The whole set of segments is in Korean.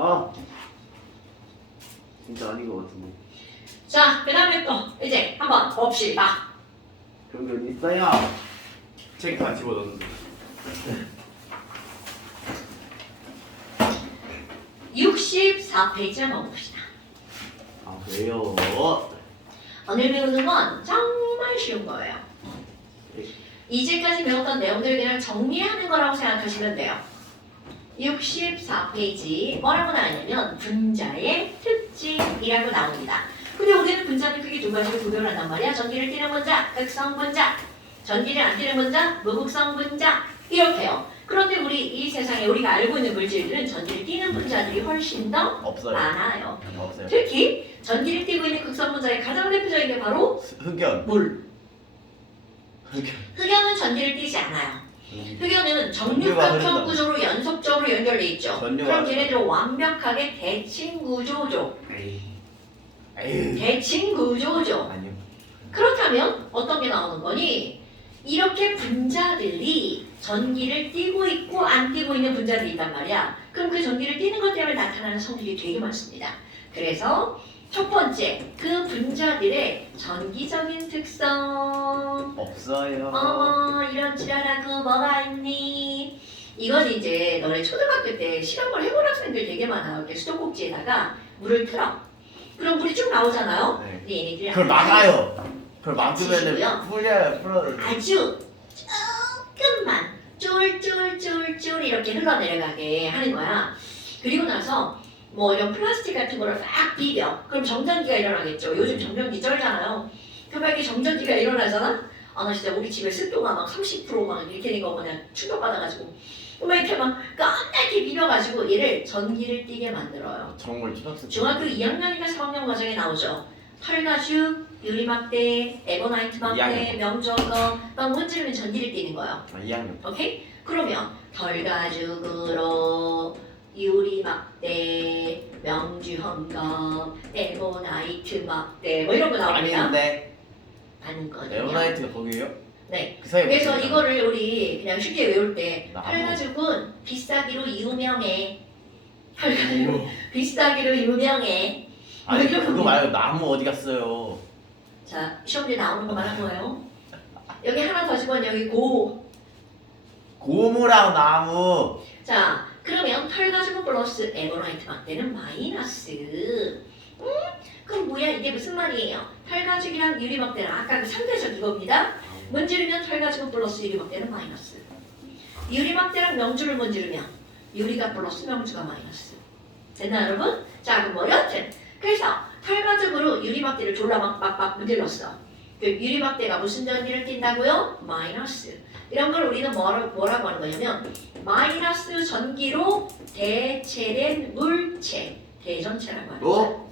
아 진짜 아닌 것 같은데 자, 그 다음에 또 이제 한번 봅시다. 그런 게 어디 있어요? 책다 집어넣는데 64페이지 한번 봅시다. 아 왜요? 오늘 배우는 건 정말 쉬운 거예요. 이제까지 배웠던 내용들 그냥 정리하는 거라고 생각하시면 돼요. 64페이지 뭐라고 나왔냐면 분자의 특징이라고 나옵니다. 근데 우리는 분자를 크게 두 가지로 구별을 한단 말이야. 전기를 띠는 분자, 극성 분자, 전기를 안 띠는 분자, 무극성 분자 이렇게요. 그런데 우리 이 세상에 우리가 알고 있는 물질들은 전기를 띠는 분자들이 훨씬 더 없어요 많아요. 없어요 특히 전기를 띠고 있는 극성 분자의 가장 대표적인 게 바로 흑연 물. 흑연 흑연은 전기를 띠지 않아요. 흑연은 정육각형. 구조로 연속적으로 연결돼 있죠. 그럼. 걔네들은 완벽하게 대칭 구조죠. 에이 에이 대칭 구조죠. 아니요 그렇다면 어떤 게 나오는 거니? 이렇게 분자들이 전기를 띠고 있고 안 띠고 있는 분자들이 있단 말이야. 그럼 그 전기를 띠는 것 때문에 나타나는 성질이 되게 많습니다. 그래서 첫 번째, 그 분자들의 전기적인 특성. 없어요 어머 이런 지랄하고 뭐가 있니? 이건 이제 너네 초등학교 때 시간벌 해본 학생들 되게 많아요. 이렇게 수도꼭지에다가 물을 틀어. 그럼 물이 쭉 나오잖아요. 네. 근데 얘네들이 그걸 막아요 그걸 지지고요. 풀려요 풀어요 아주 조금만 쫄쫄쫄쫄 이렇게 흘러내려가게 하는 거야. 그리고 나서 뭐 이런 플라스틱 같은 거를 싹 비벼. 그럼 정전기가 일어나겠죠. 요즘 정전기 쩔잖아요. 그럼 이렇게 정전기가 일어나잖아. 아 나 진짜 우리 집에 습도가 막 30%막 이렇게 된거 그냥 충격받아가지고 막 이렇게 막 깜짝이 비벼가지고 얘를 전기를 띠게 만들어요. 정말 초등학생 중학교 2학년이나 3학년 과정에 나오죠. 털가죽, 유리막대, 에버나이트 막대. 명저거 막 문지르면 전기를 띠는 거예요. 아 2학년 오케이? 그러면 털가죽으로 유리막대, 명주헝겊, 에버나이트 막대 뭐 이런 거 나옵니다. 아닌데 아는 거든요. 에어나이트가 거기에요? 네. 그 사이에 그래서 붙어있잖아. 이거를 우리 그냥 쉽게 외울 때 나무. 털가죽은 비싸기로 유명해. 털가죽 비싸기로 유명해. 아니 이렇게 그거 보면- 말고 나무 어디 갔어요? 자, 시험지에 나오는 것만 한 거예요. 여기 하나 더 집어 여기 고. 고무랑 나무 자, 그러면 털가지고 플러스 에버라이트 막대는 마이너스. 음? 그럼 뭐야 이게 무슨 말이에요? 털가죽이랑 유리막대는 아까 그 상대적 이겁니다. 문지르면 털가지고 플러스 유리막대는 마이너스. 유리막대랑 명주를 문지르면 유리가 플러스 명주가 마이너스. 됐나 여러분? 자, 그럼 뭐 여튼 그래서 털가죽으로 유리막대를 졸라 막 막 막 문질렀어. 그 유리막대가 무슨 전기를 띈다고요? 마이너스. 이런 걸 우리는 뭐라고, 뭐라고 하는 거냐면 마이너스 전기로 대체된 물체 대전체라고 하는 거예요. 어?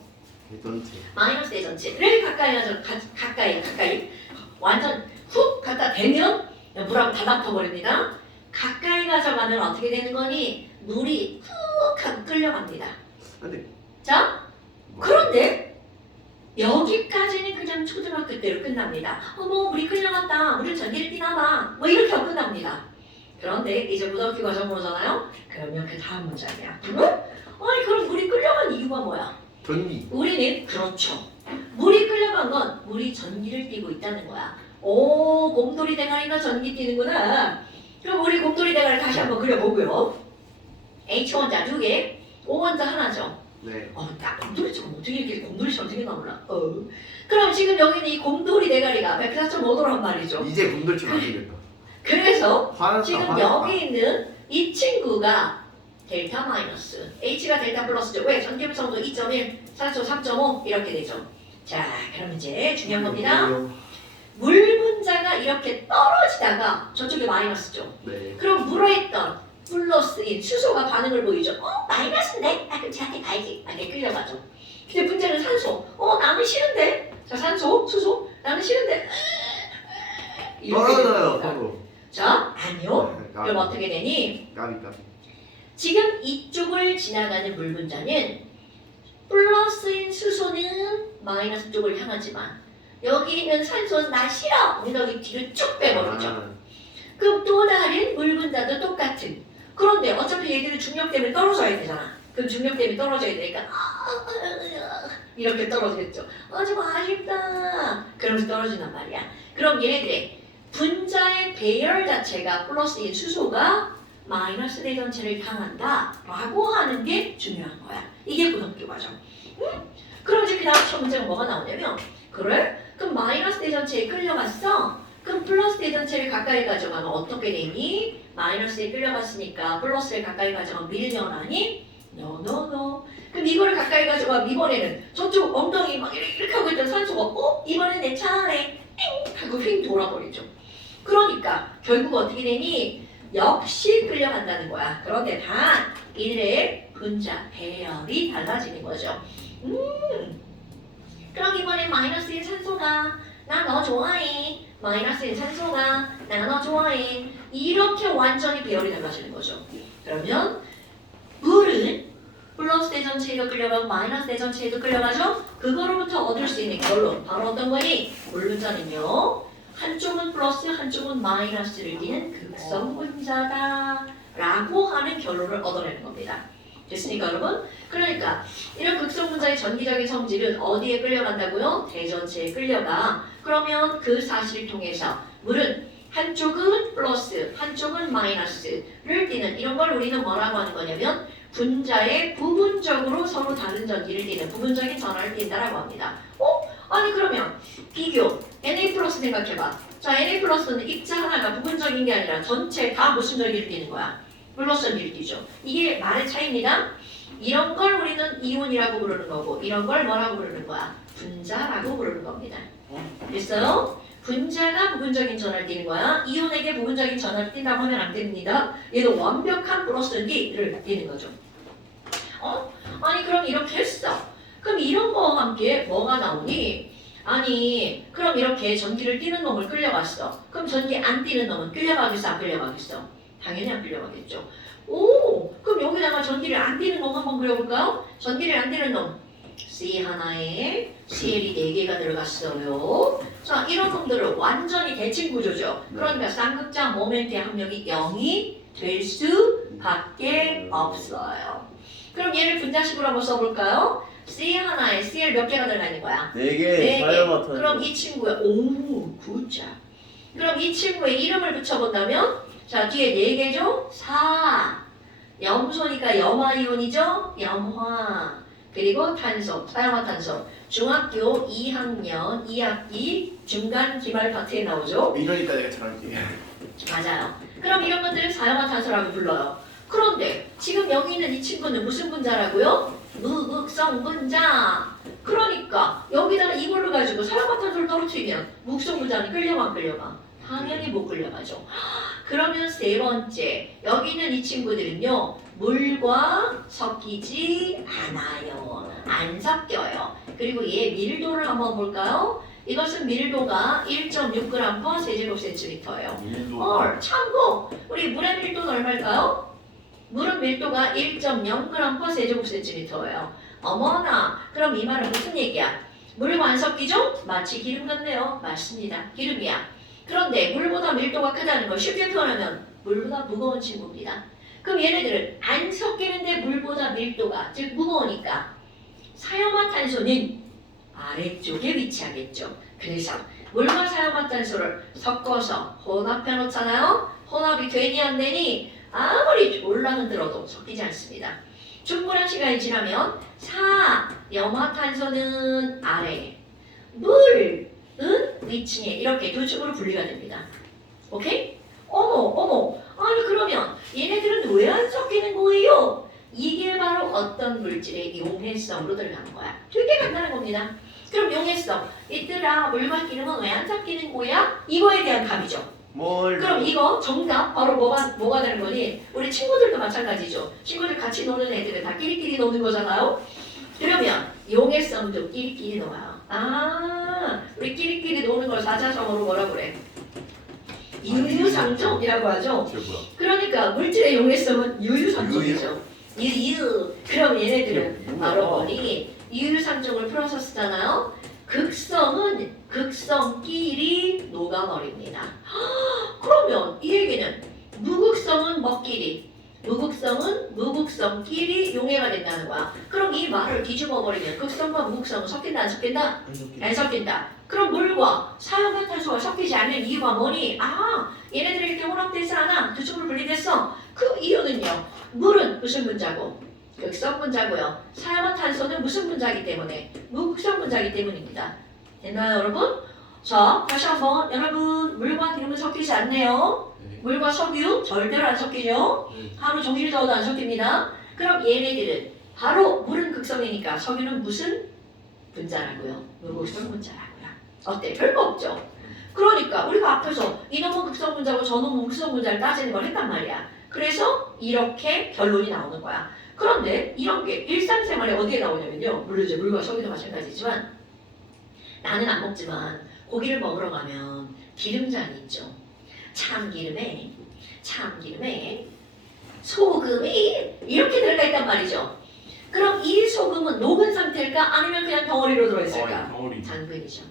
대전체 마이너스 대전체를 가까이 하죠. 가, 가까이 가까이 완전 훅 갖다 대면 물하고 다 막혀버립니다. 가까이 가져가면 어떻게 되는 거니? 물이 훅 하고 끌려갑니다. 근데 자, 그런데 여기까지는 그냥 초등학교 때로 끝납니다. 어머, 물이 끌려갔다. 물은 전기를 띠나봐. 뭐 이렇게 끝납니다. 그런데 이제 고등학교 과정으로잖아요. 그러면 그 다음 문장이야. 응? 아니 그럼 물이 끌려간 이유가 뭐야? 전기 우리는 그렇죠. 물이 끌려간 건 물이 전기를 띠고 있다는 거야. 오, 곰돌이 대가리가 전기 띠는구나. 그럼 우리 곰돌이 대가리 다시 한번 그려보고요. H 원자 두 개, O 원자 하나죠. 네 어, 나 곰돌이처럼 어떻게 이렇게 곰돌이처럼 몰라. 어. 그럼 지금 여기는 이 곰돌이 대가리가 104.5도란 말이죠. 이제 분들좀 안되겠다 그래서 화났다 지금 화났다 여기 있는 이 친구가 델타 마이너스, H가 델타 플러스죠. 왜? 전기음성도 2.1, 산소 3.5 이렇게 되죠. 자, 그럼 이제 중요한 겁니다. 물 분자가 이렇게 떨어지다가 저쪽에 마이너스죠. 네 그럼 물에 있던 플러스인 수소가 반응을 보이죠. 어, 마이너스인데? 아, 그럼 쟤한테 가야지. 아, 내 끌려가죠. 근데 문제는 산소. 어, 나는 싫은데? 자, 산소, 수소. 나는 싫은데? 떨어져요. 서로 자, 아니요. 네, 그럼 어떻게 되니? 까비 까비 지금 이쪽을 지나가는 물 분자는 플러스인 수소는 마이너스 쪽을 향하지만 여기 있는 산소는 나 싫어. 우리 여기 뒤를 쭉 빼버리죠. 아, 그럼 또 다른 물 분자도 똑같은. 그런데 어차피 얘들은 중력 때문에 떨어져야 되잖아. 그럼 중력 때문에 떨어져야 되니까 아, 이렇게 떨어지겠죠. 아, 좀 아쉽다. 그러면서 떨어진단 말이야. 그럼 얘네들의 분자의 배열 자체가 플러스인 수소가 마이너스 대전체를 향한다 라고 하는 게 중요한 거야. 이게 고등학교 과정. 응? 그럼 이제 그 다음 첫 문제가 뭐가 나오냐면 그래? 그럼 마이너스 대전체에 끌려갔어? 그럼 플러스 대전체를 가까이 가져가면 어떻게 되니? 마이너스에 끌려갔으니까 플러스를 가까이 가져가면 밀려나니? 노노노. 그럼 이거를 가까이 가져가면 이번에는 저쪽 엉덩이 막 이렇게, 하고 있던 산소가 어? 이번엔 내 차례 땡! 하고 휙 돌아버리죠. 그러니까 결국 어떻게 되니? 역시 끌려간다는 거야. 그런데 단 이들의 분자 배열이 달라지는 거죠. 음. 그럼 이번엔 마이너스인 산소가 나 너 좋아해. 마이너스인 산소가 나너 좋아해. 이렇게 완전히 배열이 달라지는 거죠. 그러면 물은 플러스 대전체에도 끌려가고 마이너스 대전체에도 끌려가죠. 그거로부터 얻을 수 있는 결론 바로 어떤 거니? 물 분자는요. 한쪽은 플러스 한쪽은 마이너스를 띠는 극성 분자다 라고 하는 결론을 얻어내는 겁니다. 됐습니까 여러분? 그러니까 이런 극성 분자의 전기적인 성질은 어디에 끌려간다고요? 대전체에 끌려가. 그러면 그 사실을 통해서 물은 한쪽은 플러스, 한쪽은 마이너스를 띠는 이런 걸 우리는 뭐라고 하는 거냐면 분자의 부분적으로 서로 다른 전기를 띠는 부분적인 전화를 띈다라고 합니다. 어? 아니 그러면 비교 Na 플러스 생각해봐. 자 Na 플러스는 입자 하나가 부분적인 게 아니라 전체 다 무슨 전기를 띠는 거야? 플러스 띠죠. 이게 말의 차이입니다. 이런 걸 우리는 이온이라고 부르는 거고 이런 걸 뭐라고 부르는 거야? 분자라고 부르는 겁니다. 됐어요? 분자가 부분적인 전화를 띠는 거야. 이온에게 부분적인 전화를 띈다고 하면 안 됩니다. 얘도 완벽한 플러스 전기를 띠는 거죠. 어? 아니 그럼 이렇게 했어. 그럼 이런 거와 함께 뭐가 나오니? 아니 그럼 이렇게 전기를 띠는 놈을 끌려갔어. 그럼 전기 안 띠는 놈은 끌려가겠어 안 끌려가겠어? 당연히 안 끌려가겠죠. 오 그럼 여기다가 전기를 안 띠는 놈 한번 그려볼까요? 전기를 안 띠는 놈 C 하나에 CL이 4개가 들어갔어요. 자 이런 놈들은 완전히 대칭 구조죠. 그러니까 쌍극자 모멘트의 합력이 0이 될 수밖에 없어요. 그럼 얘를 분자식으로 한번 써볼까요? C 하나에 CL 몇 개가 들어가 있는 거야? 네네 개. 개. 사용하다. 그럼 이 친구의 오 굿자. 그럼 이 친구의 이름을 붙여본다면 자 뒤에 네 개죠? 4. 염소니까 염화이온이죠? 염화. 그리고 탄소, 사용화탄소. 중학교 2학년 2학기 중간 기말 파트에 나오죠? 이러니까 내가 저렇게. 맞아요. 그럼 이런 것들을 사용화탄소라고 불러요. 그런데 지금 여기 있는 이 친구는 무슨 분자라고요? 무극성 분자. 그러니까 여기다가 이걸로 가지고 사용화탄소를 떨어뜨리면 무극성 분자는 끌려가 안 끌려가? 당연히 못 끌려가죠. 그러면 세 번째 여기 있는 이 친구들은요 물과 섞이지 않아요. 안 섞여요. 그리고 얘 밀도를 한번 볼까요? 이것은 밀도가 1.6g 세제곱센티미터예요. 헐, 참고 우리 물의 밀도는 얼마일까요? 물은 밀도가 1.0g 세제곱센티미터예요. 어머나, 그럼 이 말은 무슨 얘기야? 물과 안 섞이죠? 마치 기름 같네요. 맞습니다. 기름이야. 그런데 물보다 밀도가 크다는 걸 쉽게 표현하면 물보다 무거운 친구입니다. 그럼 얘네들은 안 섞이는데 물보다 밀도가 즉 무거우니까 사용화탄소는 아래쪽에 위치하겠죠. 그래서 물과 사용화탄소를 섞어서 혼합해 놓잖아요. 혼합이 되니 안 되니 아무리 올라는 들어도 섞이지 않습니다. 충분한 시간이 지나면 사 염화탄소는 아래, 물 은 위층에 이렇게 두 축으로 분리가 됩니다. 오케이? 어머 어머 아니 그러면 얘네들은 왜 안 섞이는 거예요? 이게 바로 어떤 물질의 용해성으로 들어가는 거야. 되게 간단한 겁니다. 그럼 용해성 얘들아 물과 기름은 왜 안 섞이는 거야? 이거에 대한 답이죠. 뭘? 그럼 이거 정답 바로 뭐가 뭐가 되는 거니? 우리 친구들도 마찬가지죠. 친구들 같이 노는 애들은 다 끼리끼리 노는 거잖아요. 그러면 용해성도 끼리끼리 놀아요. 아, 우리 끼리끼리 노는 걸 사자성어로 뭐라 그래? 유유상종이라고 하죠. 그러니까 물질의 용해성은 유유상종이죠. 유유. 그럼 얘네들은 바로 뭐니? 유유상종을 풀어서 쓰잖아요. 극성은 극성끼리 녹아버립니다. 헉, 그러면 이 얘기는 무극성은 뭐끼리? 무극성은 무극성끼리 용해가 된다는 거야. 그럼 이 말을 뒤집어 버리면 극성과 무극성은 섞인다 안 섞인다? 안 섞인다. 그럼 물과 사용화탄소가 섞이지 않는 이유가 뭐니? 아, 얘네들이 이렇게 혼합되지 않아. 두 층으로 분리됐어. 그 이유는요. 물은 무슨 분자고? 극성 분자고요. 사용화탄소는 무슨 분자이기 때문에? 무극성 분자이기 때문입니다. 됐나요, 여러분? 자, 다시 한번 여러분 물과 기름은 섞이지 않네요. 네. 물과 석유 절대로 안 섞이죠. 네. 하루 종일 더워도 안 섞입니다. 그럼 얘네들은 바로 물은 극성이니까 석유는 무슨 분자라고요? 무극성 분자라고요. 어때? 별거 없죠. 그러니까 우리가 앞에서 이놈은 극성 분자고 저놈은 무극성 분자를 따지는 걸 했단 말이야. 그래서 이렇게 결론이 나오는 거야. 그런데 이런 게 일상생활에 어디에 나오냐면요. 물론 이제 물과 석유도 마찬가지지만 나는 안 먹지만 고기를 먹으러 가면 기름장이 있죠. 참기름에 참기름에 소금이 이렇게 들어가 있단 말이죠. 그럼 이 소금은 녹은 상태일까 아니면 그냥 덩어리로 들어있을까? 덩어리. 당근이죠.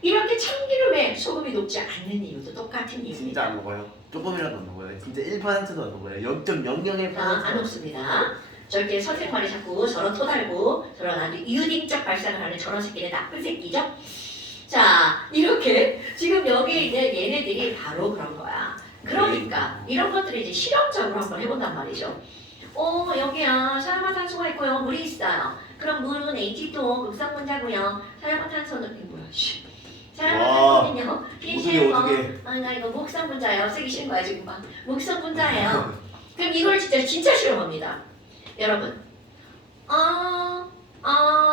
이렇게 참기름에 소금이 녹지 않는 이유도 똑같은 이유입니다. 진짜 안 먹어요. 조금이라도 안 먹어요. 진짜 1%도 안 먹어요. 0.001%. 아, 안 없습니다. 저렇게 선생말이 자꾸 저런 토달고 저런 아주 유딩적 발상을 하는 저런 새끼는 나쁜 새끼죠. 자 이렇게 지금 여기 있는 얘네들이 바로 그런 거야. 그러니까 이런 것들을 이제 실험적으로 한번 해본단 말이죠. 어 여기야 사용화탄소가 있고요 물이 있어요. 그럼 물은 H2O 극성 분자고요. 사용화탄소는 이거 뭐야? 씨. 어떻게 PCl 어떻게? 아 나 이거 목성 분자예요. 쓰기 싫은 거야 지금 막 목성 분자예요. 그럼 이걸 진짜 진짜 실험합니다. 여러분, 아, 아,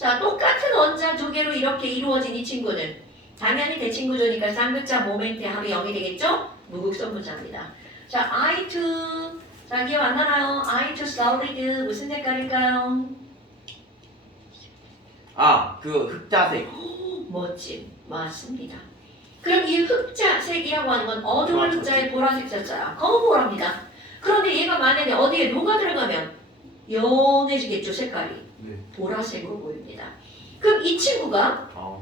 자 똑같은 원자 두 개로 이렇게 이루어진 이 친구는 당연히 대칭구조니까 쌍극자 모멘트 합이 0이 되겠죠? 무극성 분자입니다. 자, I2, 자 기억 안 나나요? I2 solid 무슨 색깔일까요? 아, 그 흑자색. 멋짐, 맞습니다. 그럼 이 흑자색이라고 하는 건 어두운. 흑자의 보라색 자자야. 검은보라입니다. 그런데 얘가 만약에 어디에 녹아 들어가면 연해지겠죠, 색깔이. 네. 보라색으로 보입니다. 그럼 이 친구가 아.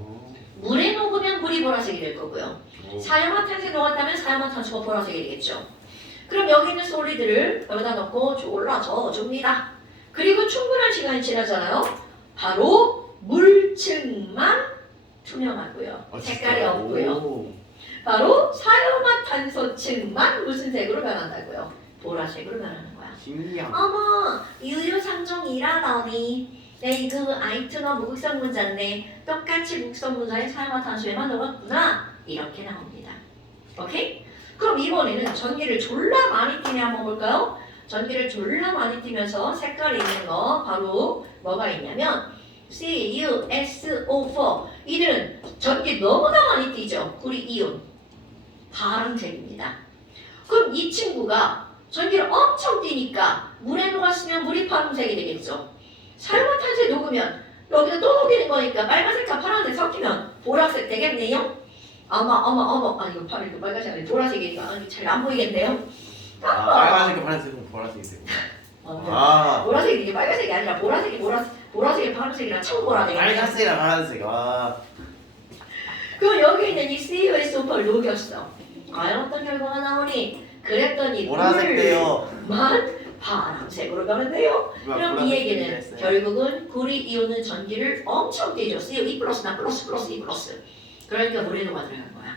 물에 녹으면 물이 보라색이 될 거고요. 오. 사용화탄소에 녹았다면 사용화탄소가 보라색이 되겠죠. 그럼 여기 있는 솔리드를 여기다 넣고 졸라져 줍니다. 그리고 충분한 시간이 지나잖아요. 바로 물층만 투명하고요. 아, 색깔이? 없고요. 오. 바로 사용화탄소층만 무슨 색으로 변한다고요? 보라색으로 변하는 거야. 신기한. 어머 유효상종이라더니 내그 아이트너 무극성 분자인데 똑같이 무극성 분자에 사용화탄소에만 녹았구나 이렇게 나옵니다. 오케이? 그럼 이번에는 전기를 졸라 많이 띠네 한번 볼까요? 전기를 졸라 많이 띠면서 색깔이 있는 거 바로 뭐가 있냐면 CuSO4 이들은 전기 너무나 많이 띠죠. 우리 이온 파란색입니다. 그럼 이 친구가 전기를 엄청 띠니까 물에 녹았으면 물이 파란색이 되겠죠. 사용화탄소에 녹으면 여기다 또 녹이는 거니까 빨간색과 파란색 섞이면 보라색 되겠네요. 어머 어머 어머 아 이거 파란 이거 빨간색 아니 보라색이니까 아, 잘안 보이겠네요. 아, 빨간색과 파란색은 보라색이 되고. 어, 아. 보라색이 이게 빨간색이 아니라 보라색이 보라 보라색이 파란색이랑 청보라 되겠네. 빨간색이랑 파란색. 아. 그럼 여기 있는 이 COS4를 녹였어. 과연 어떤 결과가 나오니? 그랬더니 보라색 돼요. 물만 파란색으로 변했네요. 그럼 이 얘기는. 결국은 구리 이온은 전기를 엄청 떼죠. CO2 플러스나 플러스 플러스 2 플러스. 그러니까 녹아 들어간 거야.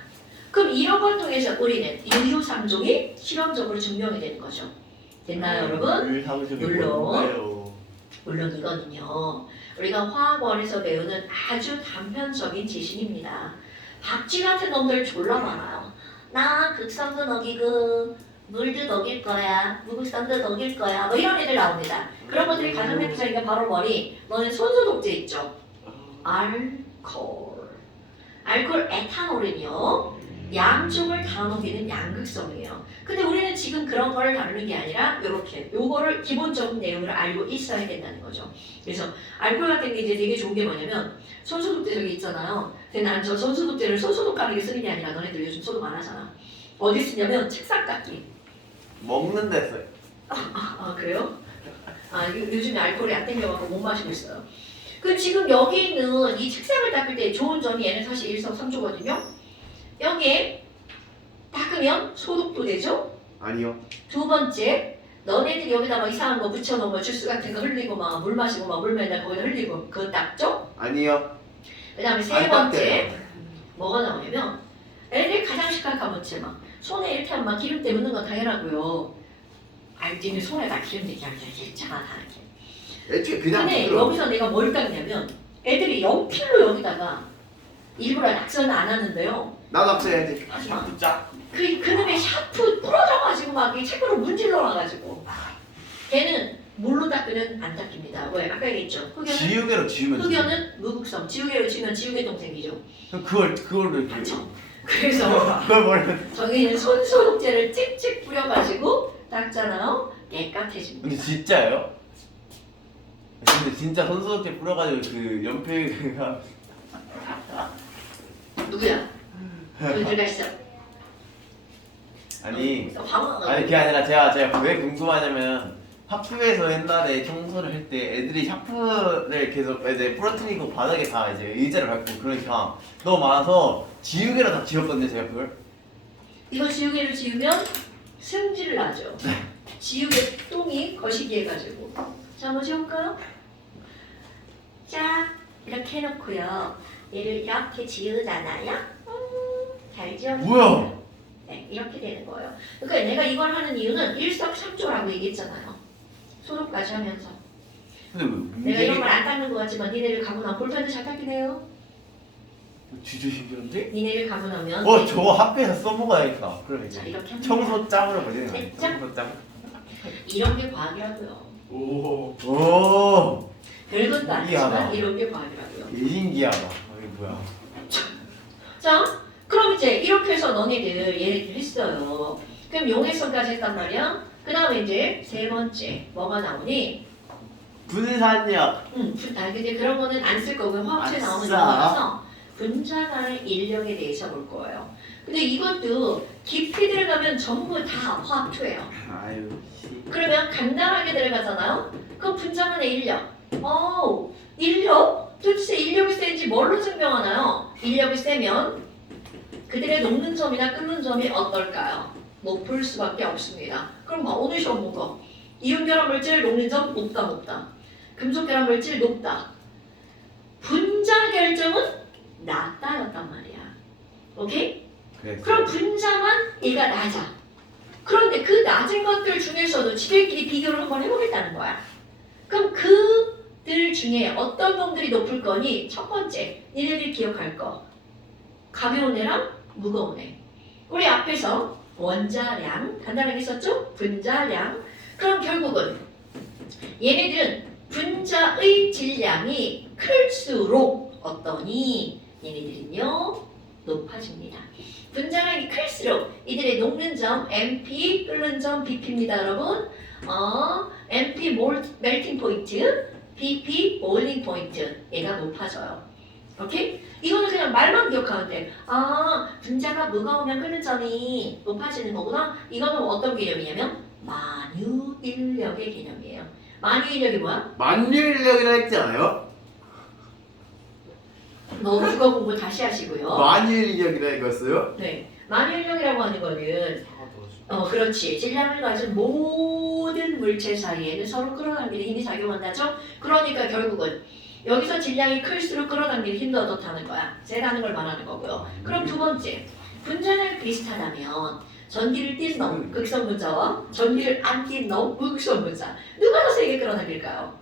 그럼 이런 걸 통해서 우리는 유효상종이 실험적으로 증명이 되는 거죠. 됐나요, 여러분? 물 상승이 물론. 물론 이거는요. 우리가 화학원에서 배우는 아주 단편적인 지식입니다. 박쥐 같은 놈들 졸라 많아요. 나 극성도 녹이고 물도 녹일 거야. 무극성도 녹일 거야. 뭐 이런 애들 나옵니다. 그런 것들이 가장 대표적인 게 바로 뭐니? 너는 손수 독제 있죠? 알코올. 알코올 에탄올은요. 양쪽을 다 녹이는 양극성이에요. 근데 우리는 지금 그런 걸 다루는 게 아니라 이렇게 요거를 기본적인 내용을 알고 있어야 된다는 거죠. 그래서 알코올 같은 게 이제 되게 좋은 게 뭐냐면 손소독제 저기 있잖아요. 근데 난 저 손소독제를 손소독하는 게 쓰는 게 아니라 너네들 요즘 소독 안 하잖아. 어디 쓰냐면 책상 닦기. 먹는 데 써요. 아 그래요? 아 요, 요즘에 알코올이 안 땡겨갖고 못 마시고 있어요. 그 지금 여기 있는 이 책상을 닦을 때 좋은 점이 얘는 사실 일석삼조거든요. 여기에 닦으면 소독도 되죠. 아니요. 두 번째 너네들이 여기다 막 이상한 거뭐 주스 같은 거 흘리고 막 물 마시고 막 물 맨날 거기다 흘리고 그거 닦죠? 아니요. 그 다음에 세 안 번째. 뭐가 나오냐면 애들이 가장 심각한 문제 막 손에 이렇게 하면 막 기름때 묻는 건 당연하고요. 알지는 손에 다 기름때 이렇게 이렇게. 애초에 그냥 근데 부드러워. 여기서 내가 뭘 닦냐면 애들이 연필로 여기다가 일부러 낙서는 안 하는데요. 나도 합쳐야지. 하지마. 진짜. 그 그놈의 샤프 부러져가지고 막이 책으로 문질러 놔가지고 걔는 물로 닦으면 안 닦입니다. 왜? 아까 얘기했죠. 흑연은 지우개로 지우면. 돼. 흑연은 무극성. 지우개로 치면 지우개 똥 생기죠. 그걸 그거를 그렇죠. 그래서 그걸. 저기는 손소독제를 찍찍 뿌려가지고 닦잖아요. 깨끗해집니다. 근데 진짜요? 근데 진짜 손소독제 뿌려가지고 그 연필가 누구야? 여기 들어가 있어. 아니 그래서 황홀하다. 아니 그게 아니라 제가 제가 왜 궁금하냐면 학교에서 옛날에 청소를 할 때 애들이 샤프를 계속 이제 부러뜨리고 바닥에 다 이제 의자를 밟고 그러니까 너무 많아서 지우개로 다 지웠거든요 제가 그걸 이거 지우개를 지우면 승질을 나죠. 지우개 똥이 거시기 해가지고. 자, 한번 지울까요? 자, 이렇게 해놓고요. 얘를 이렇게 지우잖아요. 음, 잘 지웠어요. 뭐야? 네, 이렇게 되는 거예요. 그러니까 내가 이걸 하는 이유는 일석삼조라고 얘기했잖아요. 소독까지 하면서. 근데 왜 내가 이런 문제가 걸안 닦는 것 같지만 니네를 가고 나면 볼펜도 잘 닦긴 해요. 진짜 신기한데? 니네를 가고 나면 어 저거 학교에서 써먹어야겠다 그러니까 자, 이렇게. 청소 짬으로 버리는 거 네, 짬. 청소 짬 이런 게 과학이라고요. 오. 오. 별것도 아니지만 신기하다. 이런 게 과학이라고요. 신기하다 이게 뭐야 자, 그럼 이제 이렇게 해서 너네들 얘기를 했어요. 그럼 용해성까지 했단 말이야. 그 다음에 이제 세 번째 뭐가 나오니? 분산력 음, 분- 아 근데 그런 거는 안 쓸 거고 화학체 안 나오는 써. 거라서 분자간의 인력에 대해서 볼 거예요. 근데 이것도 깊이 들어가면 전부 다 화학초예요. 아유 씨 그러면 간단하게 들어가잖아요. 그럼 분자간의 인력. 어, 인력? 도대체 인력이 센지 뭘로 증명하나요? 인력이 세면 그들의 녹는 점이나 끓는 점이 어떨까요? 높을 수밖에 없습니다. 그럼 시험 본 거. 이온 결합 물질 녹는 점 높다 높다. 금속 결합 물질 높다. 분자 결정은 낮다였단 말이야. 오케이? 그랬어 그럼 분자만 얘가 낮아. 그런데 그 낮은 것들 중에서도 지들끼리 비교를 한번 해보겠다는 거야. 그럼 그들 중에 어떤 놈들이 높을 거니? 첫 번째, 니네들이 기억할 거. 가벼운 애랑 무거운 애. 우리 앞에서 원자량, 간단하게 썼죠? 분자량. 그럼 결국은 얘네들은 분자의 질량이 클수록 어떠니? 얘네들은요, 높아집니다. 분자량이 클수록 이들의 녹는 점 MP 끓는 점 BP입니다 여러분 어, MP 몰 멜팅 포인트 BP 보일링 포인트 얘가 높아져요 오케이? 이거는 그냥 말만 기억하면 돼 아 분자가 무거우면 끓는 점이 높아지는 거구나 이거는 어떤 개념이냐면 만유 인력의 개념이에요 만유 인력이 뭐야? 만유인력이라 했지 않아요? 너 국어 공부 다시 하시고요 만유인력이라 이거였어요? 네 만유 인력이라고 하는 거는 어, 그렇지. 질량을 가진 모든 물체 사이에는 서로 끌어당기는 힘이 작용한다죠. 그러니까 결국은 여기서 질량이 클수록 끌어당기는 힘도 어떻다는 거야. 세다는 걸 말하는 거고요. 그럼 두 번째, 분자량이 비슷하다면 전기를 띤 놈, 극성 분자와 전기를 안 띈 놈, 무극성 분자. 누가 더 세게 끌어당길까요?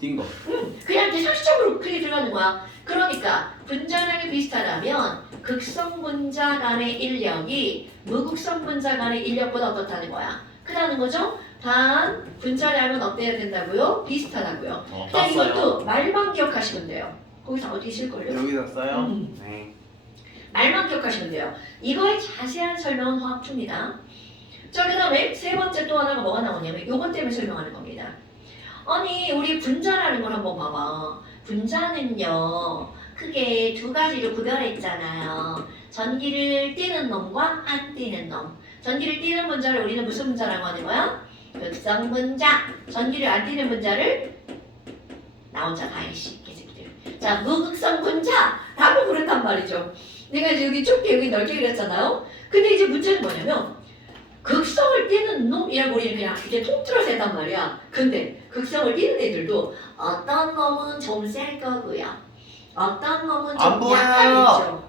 뛴거 음, 그냥 이제 상식적으로 그게 들어가는 거야. 그러니까 분자량이 비슷하다면 극성 분자 간의 인력이 무극성 분자 간의 인력보다 어떻다는 거야. 크다는 거죠? 단 분자량은 어때야 된다고요? 비슷하다고요. 어, 그냥 이것도 말만 기억하시면 돼요. 거기서 어디 있을걸요? 여기다 써요? 음. 네 말만 기억하시면 돼요. 이거의 자세한 설명은 화학초입니다. 자, 그 다음에 세 번째 또 하나가 뭐가 나오냐면 요것 때문에 설명하는 겁니다. 아니, 우리 분자라는 걸 한번 봐봐. 분자는요, 크게 두 가지로 구별했잖아요. 전기를 띠는 놈과 안 띠는 놈. 전기를 띠는 분자를 우리는 무슨 분자라고 하는 거야? 극성 분자. 전기를 안 띠는 분자를 나 혼자 다 해시, 개새끼들. 자, 무극성 분자라고 부른단 말이죠. 내가 이제 여기 좁게 여기 넓게 그렸잖아요. 근데 이제 문제는 뭐냐면 극성을 띠는 놈이라고 우리는 그냥 이렇게 통틀어서 했단 말이야. 근데 극성을 띠는 애들도 어떤 놈은 좀 셀 거고요. 어떤 놈은 안 좀. 약하겠죠.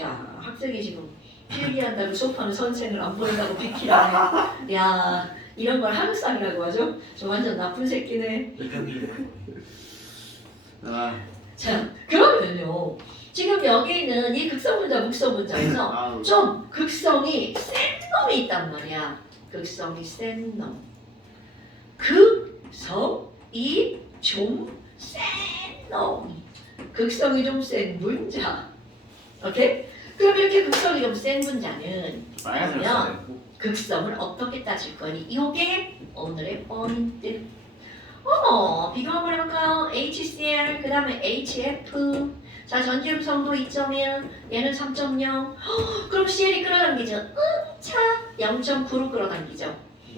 야 학생이 지금 필기한다고 수업하는 선생을 안 보인다고 비키라네. 야 이런 걸 하극상이라고 하죠. 저 완전 나쁜 새끼네. 아, 자 그러면요. 지금 여기 있는 이 극성문자 묵성문자에서 아우. 좀 극성이 센 놈이 있단 말이야. 극성이 센 놈. 극성이 좀 센 놈. 극성이 좀 센 문자. 오케이? 그럼 이렇게 극성이 좀센 문자는 빨간색 그러면. 극성을 어떻게 따질 거니? 이게 오늘의 포인트. 어머, 비교 한번 해볼까요? HCl, 그 다음에 HF. 자, 전기음 성도 2.1, 얘는 3.0. 그럼 CL이 끌어당기죠? 응, 차. 0.9로 끌어당기죠.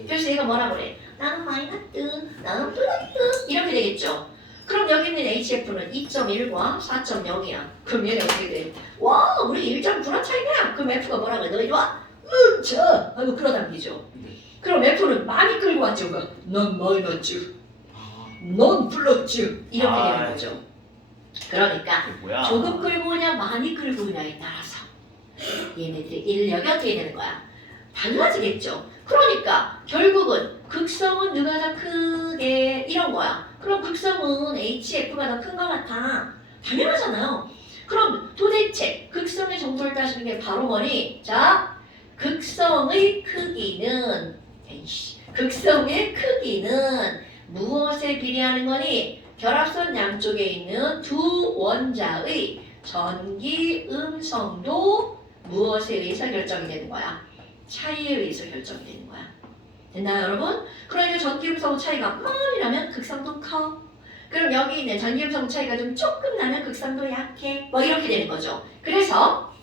그래서 얘가 뭐라 그래? 나는 마이너스, 나는 플러스. 이렇게 되겠죠. 그럼 여기 있는 HF는 2.1과 4.0이야. 그럼 얘는 어떻게 돼? 와, 우리 1.9나 차이냐? 그럼 F가 뭐라 그래? 너 이리 와? 응, 차. 하고 끌어당기죠. 그럼 F는 많이 끌고 왔죠. 그, 넌 마이너스, 넌 플러스. 이렇게 아. 되는 거죠. 그러니까 뭐야? 조금 끌고 오냐 많이 끌고 오냐에 따라서 얘네들의 인력이 어떻게 되는 거야? 달라지겠죠. 그러니까 결국은 극성은 누가 더 크게 이런 거야. 그럼 극성은 HF가 더 큰 것 같아. 당연하잖아요. 그럼 도대체 극성의 정도를 따지는 게 바로 뭐니? 자, 극성의 크기는 극성의 크기는 무엇에 비례하는 거니? 결합선 양쪽에 있는 두 원자의 전기 음성도 무엇에 의해서 결정이 되는 거야? 차이에 의해서 결정이 되는 거야. 됐나요, 여러분? 그러니까 전기 음성 차이가 많이 나면 극성도 커. 그럼 여기 있는 전기 음성 차이가 좀 조금 나면 극성도 약해. 뭐 이렇게 되는 거죠. 그래서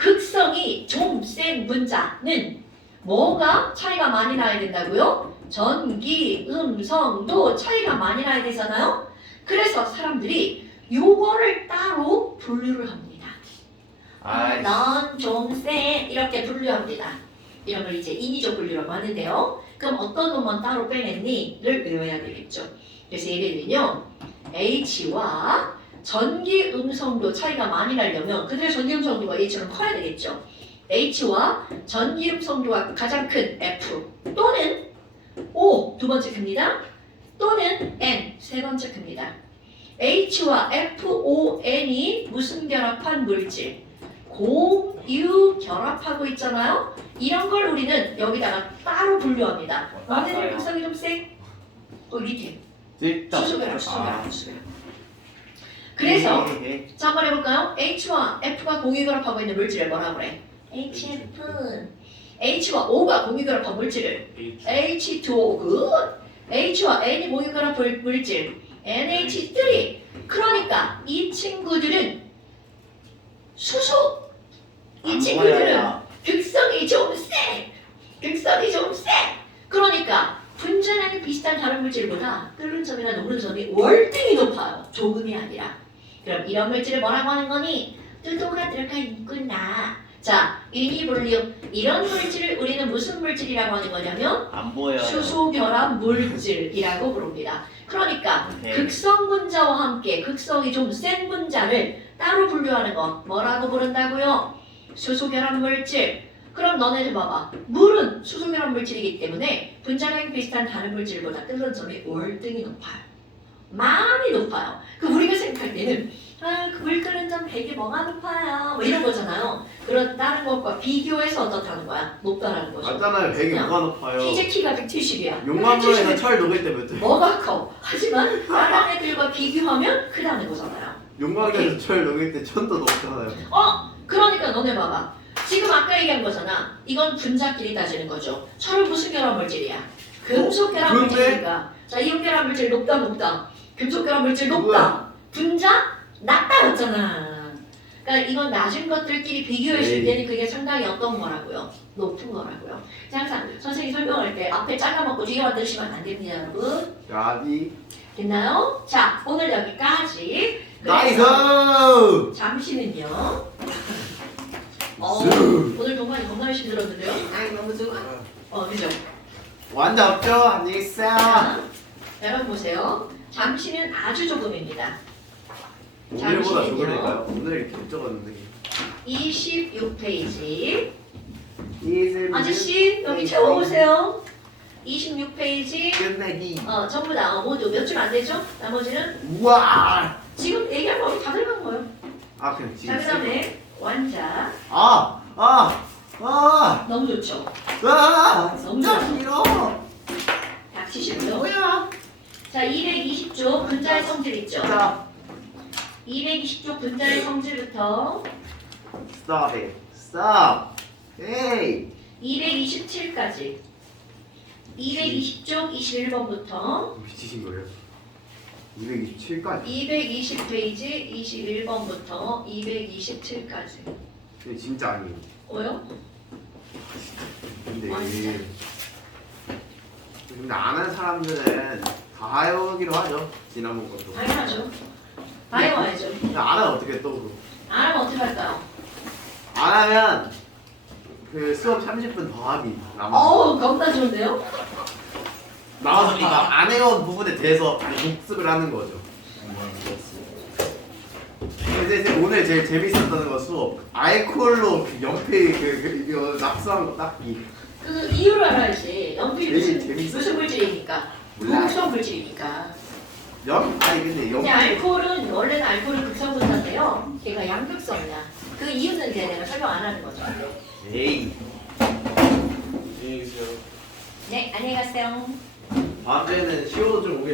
극성이 좀센 문자는 뭐가 차이가 많이 나야 된다고요? 전기, 음성도 차이가 많이 나야 되잖아요. 그래서 사람들이 요거를 따로 분류를 합니다. 아이씨. 넌좀세 이렇게 분류합니다. 이런 걸 이제 인위적 분류라고 하는데요. 그럼 어떤 놈만 따로 빼냈니?를 외워야 되겠죠. 그래서 예를 들면요. H와 전기 음성도 차이가 많이 나려면 그들의 전기 음성도가 H처럼 커야 되겠죠. H와 전기 음성도가 가장 큰 F 또는 O 두 번째 큽니다. 또는 N 세 번째 큽니다. H와 FON이 무슨 결합한 물질? 공유 결합하고 있잖아요. 이런 걸 우리는 여기다가 따로 분류합니다. 너네들 극성이 좀 세? 어 밑에 일단. 수수결합 수수결합 수수결합. 그래서 예, 예. 자 한번 해볼까요? H와 F가 공유결합하고 있는 물질을 뭐라 그래? HF H와 O가 공유결합한 물질을 H2O 굿 H와 N이 공유결합한 물질 NH3 그러니까 이 친구들은 수소 이안 친구들은. 극성이 좀 세! 극성이 좀 세! 그러니까 분자량이 비슷한 다른 물질보다 끓는 점이나 녹는 점이 월등히 높아요. 조금이 아니라. 그럼 이런 물질을 뭐라고 하는 거니? 뜨도가 들어가 있구나. 자, 유니볼륨. 이런 물질을 우리는 무슨 물질이라고 하는 거냐면 안 보여요. 수소 결합 물질이라고 부릅니다. 그러니까 오케이. 극성 분자와 함께 극성이 좀 센 분자를 따로 분류하는 것 뭐라고 부른다고요? 수소 결합 물질. 그럼 너네들 봐봐. 물은 수소 결합 물질이기 때문에 분자량이 비슷한 다른 물질보다 끓는 점이 월등히 높아요. 많이 높아요. 그 우리가 생각할 때는 아, 그 물 끓는 점 되게 뭐가 높아요. 뭐 이런 거잖아요. 그런 다른 것과 비교해서 어떻다는 거야? 높다라는 거죠. 맞잖아요. 백이 그냥 뭐가 높아요. 이제 키가 170이야. 용광로에서 철 녹일 때몇 도? 뭐가 커? 하지만 다른 애들과 비교하면 크다는 거잖아요. 용광로에서 철 녹일 때 천도 높잖아요. 어? 그러니까 너네 봐봐. 지금 아까 얘기한 거잖아. 이건 분자끼리 따지는 거죠. 철은 무슨 결합 물질이야? 금속 결합 그런데? 물질이니까. 자, 이온 결합 물질 높다 높다. 금속 결합 물질 높다. 분자 낮다 였잖아. 그러니까 이건 낮은 것들끼리 비교했을 에이. 때는 그게 상당히 어떤 거라고요? 높은 거라고요. 항상 선생님이 설명할 때 앞에 잘라먹고 뒤에 만드시면 안 됩니다, 여러분. 야디. 됐나요? 자, 오늘 여기까지. 나이스! 잠시는요. 어, 오늘 동반이 겁나 열심히 들었는데요? 아이 너무 좋아. 어, 그죠? 완전 없죠? 안녕히 계세요. 자, 여러분 보세요. 잠시는 아주 조금입니다. 오늘보다 잠시만요. 조금일까요? 오늘 이렇게 적었는데. 26페이지. 이슬 아저씨, 여기 채워보세요. 26페이지. 끝내기. 어, 전부 다 어, 모두 몇 줄 안 되죠? 나머지는 우와. 지금 얘기한 거 다들 한 거예요. 아 그냥 자, 지금. 그 다음에 완자. 아, 아, 아, 너무 좋죠? 아, 너무 진짜 좋아. 싫어. 닥치시고요. 뭐야? 자, 220쪽 분자의 성질 있죠? 자, 220쪽 분자의 성질부터 stop it, stop. Hey. 227까지 220쪽 21번부터 미치신 거예요? 227까지. 220페이지 21번부터 227까지 근데 진짜 아니에요. 뭐요? 근데 아, 진짜? 근데 안 하는 사람들은 다 해오기로 하죠. 지난번 것도. 당연하죠 다 해와야죠 근데 안 하면 어떻게 또 그럼? 안 하면 어떻게 할까요? 안 하면 그 수업 30분 더 하기 남아. 어우 겁나 좋은데요? 나와서 그러니까 안 해온 부분에 대해서 복습을 하는 거죠. 근데 이제 오늘 제일 재밌었던 거 수업 알코올로 그 연필 그, 그 이거 낙서한 거 닦기. 그 이유를 알아야지 연필이 되게 무슨, 재밌어. 물질이니까. 극성 물질이니까. 연 아니 근데 근데 연필 알코올은 원래는 알코올은 극성분자인데요. 걔가 양극성이야. 그 이유는 이제 내가 설명 안 하는 거죠. 에이. 안녕히 계세요. 네 안녕히 가세요. 다음 주에는 시호 좀 오게